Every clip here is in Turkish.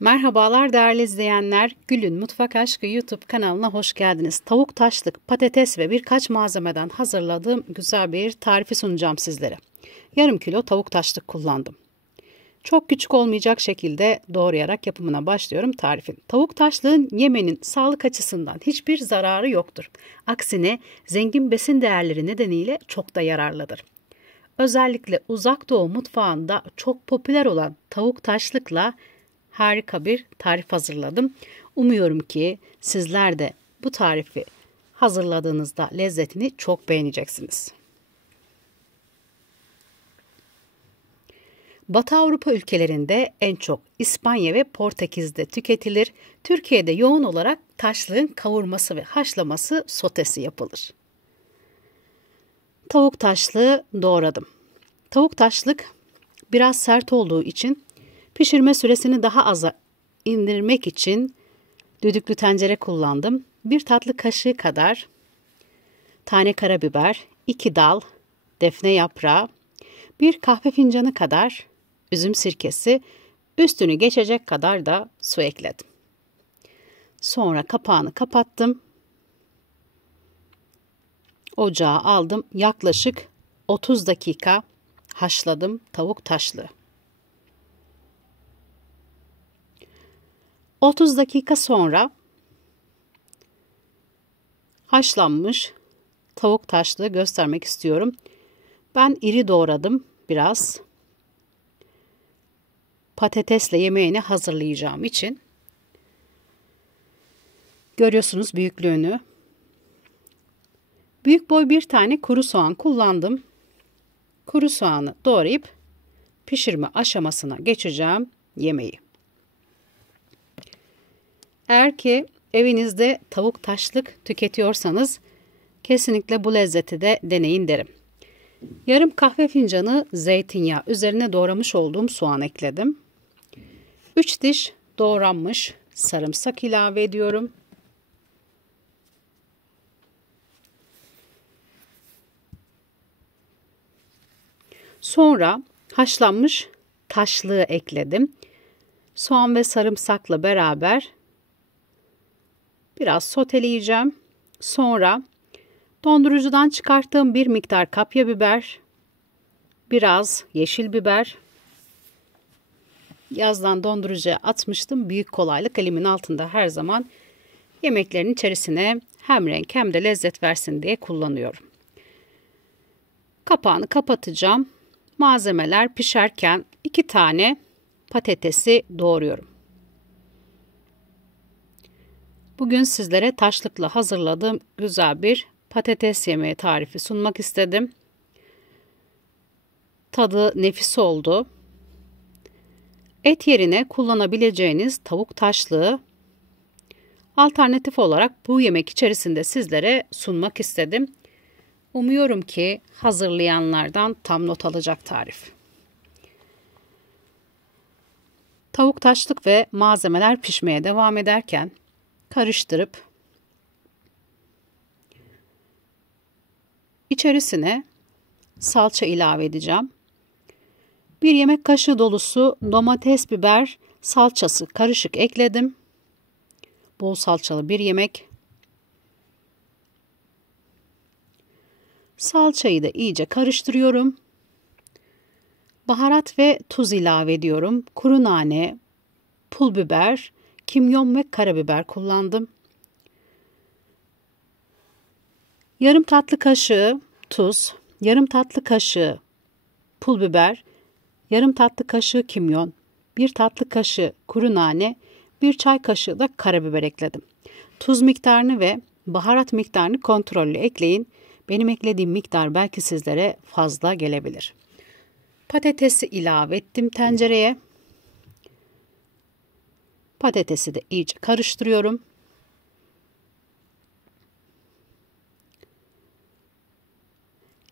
Merhabalar değerli izleyenler, Gül'ün Mutfak Aşkı YouTube kanalına hoş geldiniz. Tavuk taşlık, patates ve birkaç malzemeden hazırladığım güzel bir tarifi sunacağım sizlere. Yarım kilo tavuk taşlık kullandım. Çok küçük olmayacak şekilde doğrayarak yapımına başlıyorum tarifin. Tavuk taşlığın yemenin sağlık açısından hiçbir zararı yoktur. Aksine zengin besin değerleri nedeniyle çok da yararlıdır. Özellikle Uzak Doğu mutfağında çok popüler olan tavuk taşlıkla harika bir tarif hazırladım. Umuyorum ki sizler de bu tarifi hazırladığınızda lezzetini çok beğeneceksiniz. Batı Avrupa ülkelerinde en çok İspanya ve Portekiz'de tüketilir. Türkiye'de yoğun olarak taşlığın kavurması ve haşlaması, sotesi yapılır. Tavuk taşlığı doğradım. Tavuk taşlık biraz sert olduğu için pişirme süresini daha aza indirmek için düdüklü tencere kullandım. 1 tatlı kaşığı kadar tane karabiber, 2 dal defne yaprağı, 1 kahve fincanı kadar üzüm sirkesi, üstünü geçecek kadar da su ekledim. Sonra kapağını kapattım. Ocağa aldım. Yaklaşık 30 dakika haşladım tavuk taşlığı. 30 dakika sonra haşlanmış tavuk taşlığı göstermek istiyorum. Ben iri doğradım biraz. Patatesle yemeğini hazırlayacağım için. Görüyorsunuz büyüklüğünü. Büyük boy bir tane kuru soğan kullandım. Kuru soğanı doğrayıp pişirme aşamasına geçeceğim yemeği. Eğer ki evinizde tavuk taşlık tüketiyorsanız kesinlikle bu lezzeti de deneyin derim. Yarım kahve fincanı zeytinyağı, üzerine doğramış olduğum soğan ekledim. 3 diş doğranmış sarımsak ilave ediyorum. Sonra haşlanmış taşlığı ekledim. Soğan ve sarımsakla beraber biraz soteleyeceğim. Sonra dondurucudan çıkarttığım bir miktar kapya biber, biraz yeşil biber. Yazdan dondurucuya atmıştım. Büyük kolaylık elimin altında her zaman yemeklerin içerisine hem renk hem de lezzet versin diye kullanıyorum. Kapağını kapatacağım. Malzemeler pişerken 2 tane patatesi doğruyorum. Bugün sizlere taşlıkla hazırladığım güzel bir patates yemeği tarifi sunmak istedim. Tadı nefis oldu. Et yerine kullanabileceğiniz tavuk taşlığı alternatif olarak bu yemek içerisinde sizlere sunmak istedim. Umuyorum ki hazırlayanlardan tam not alacak tarif. Tavuk taşlık ve malzemeler pişmeye devam ederken karıştırıp içerisine salça ilave edeceğim. 1 yemek kaşığı dolusu domates, biber salçası karışık ekledim. Bol salçalı bir yemek. Salçayı da iyice karıştırıyorum. Baharat ve tuz ilave ediyorum. Kuru nane, pul biber, kimyon ve karabiber kullandım. Yarım tatlı kaşığı tuz, yarım tatlı kaşığı pul biber, yarım tatlı kaşığı kimyon, 1 tatlı kaşığı kuru nane, 1 çay kaşığı da karabiber ekledim. Tuz miktarını ve baharat miktarını kontrollü ekleyin. Benim eklediğim miktar belki sizlere fazla gelebilir. Patatesi ilave ettim tencereye. Patatesi de iyice karıştırıyorum.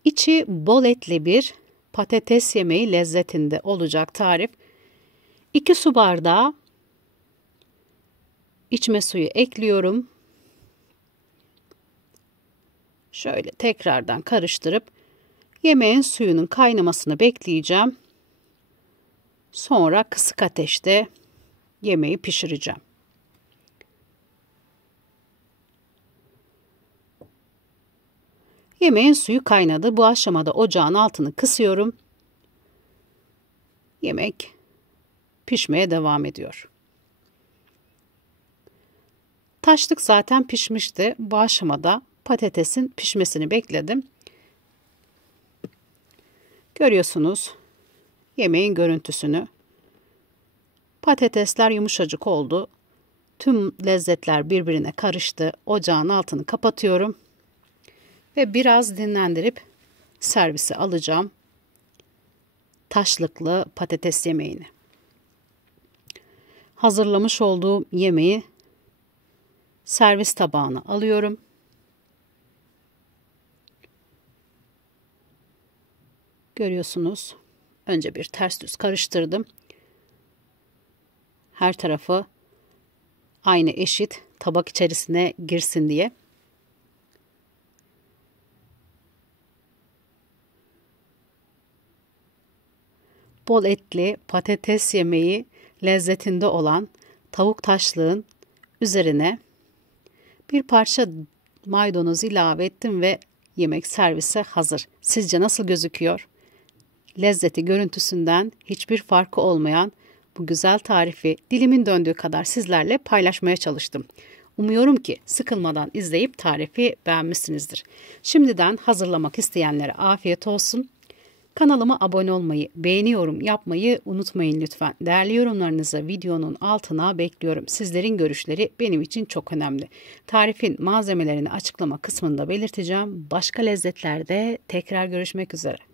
İçi bol etli bir patates yemeği lezzetinde olacak tarif. 2 su bardağı içme suyu ekliyorum. Şöyle tekrardan karıştırıp yemeğin suyunun kaynamasını bekleyeceğim. Sonra kısık ateşte yemeği pişireceğim. Yemeğin suyu kaynadı. Bu aşamada ocağın altını kısıyorum. Yemek pişmeye devam ediyor. Taşlık zaten pişmişti. Bu aşamada patatesin pişmesini bekledim. Görüyorsunuz yemeğin görüntüsünü. Patatesler yumuşacık oldu. Tüm lezzetler birbirine karıştı. Ocağın altını kapatıyorum. Ve biraz dinlendirip servise alacağım. Taşlıklı patates yemeğini. Hazırlamış olduğum yemeği servis tabağına alıyorum. Görüyorsunuz. Önce bir ters düz karıştırdım. Her tarafı aynı eşit tabak içerisine girsin diye. Bol etli patates yemeği lezzetinde olan tavuk taşlığın üzerine bir parça maydanoz ilave ettim ve yemek servise hazır. Sizce nasıl gözüküyor? Lezzeti görüntüsünden hiçbir farkı olmayan bu güzel tarifi dilimin döndüğü kadar sizlerle paylaşmaya çalıştım. Umuyorum ki sıkılmadan izleyip tarifi beğenmişsinizdir. Şimdiden hazırlamak isteyenlere afiyet olsun. Kanalıma abone olmayı, beğeni yorum yapmayı unutmayın lütfen. Değerli yorumlarınızı videonun altına bekliyorum. Sizlerin görüşleri benim için çok önemli. Tarifin malzemelerini açıklama kısmında belirteceğim. Başka lezzetlerde tekrar görüşmek üzere.